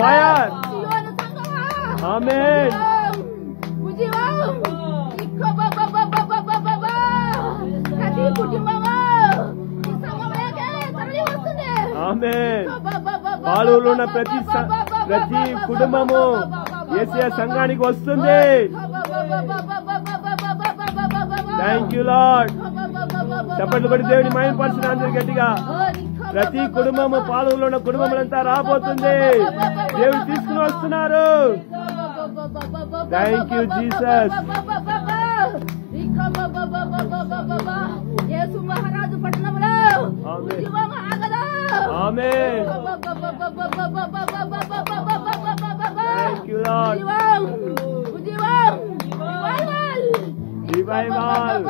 Fire. Amen. ఆమేన్. పాలూరులో ఉన్న ప్రతి కుటుంబము యేసయ్య సంఘానికి వస్తుంది. Thank you lord. చప్పట్లు కొట్టి దేవుని మహిమపరచున అందరూ గట్టిగా. ప్రతి కుటుంబము పాలూరులో ఉన్న కుటుంబములంతా రాబోతుంది. దేవుడు తీసుకుని వస్తున్నారు. Thank you Jesus. యేసు మహారాజు పట్టణంలో ఉద్యమం ఆగదు. ఆమేన్. Thank you Lord. ఉద్యమం రివైవల్. రివైవల్.